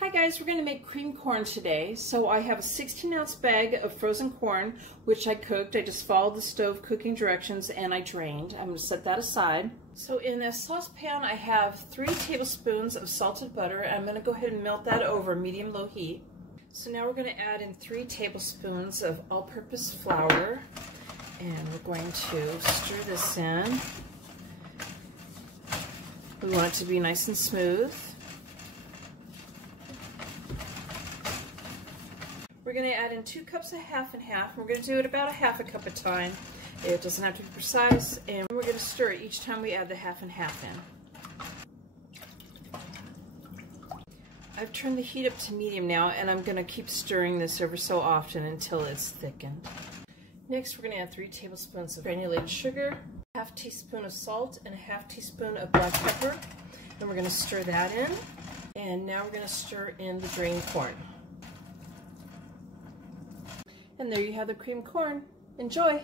Hi guys, we're going to make cream corn today. So I have a 16-ounce bag of frozen corn, which I cooked. I just followed the stove cooking directions and I drained. I'm going to set that aside. So in a saucepan I have 3 tablespoons of salted butter. I'm going to go ahead and melt that over medium-low heat. So now we're going to add in 3 tablespoons of all-purpose flour, and we're going to stir this in. We want it to be nice and smooth. We're going to add in 2 cups of half and half. We're going to do it about a half a cup at a time. It doesn't have to be precise, and we're going to stir it each time we add the half and half in. I've turned the heat up to medium now, and I'm going to keep stirring this ever so often until it's thickened. Next, we're going to add 3 tablespoons of granulated sugar, a half teaspoon of salt, and a half teaspoon of black pepper. Then we're going to stir that in, and now we're going to stir in the drained corn. And there you have the cream corn. Enjoy!